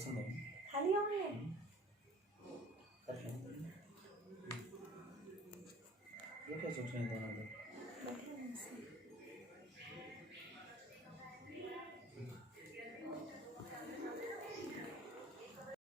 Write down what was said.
पसंद है खाली होंगे ये क्या सोच रहे हैं दोनों लोग? बैठे हैं ऐसे।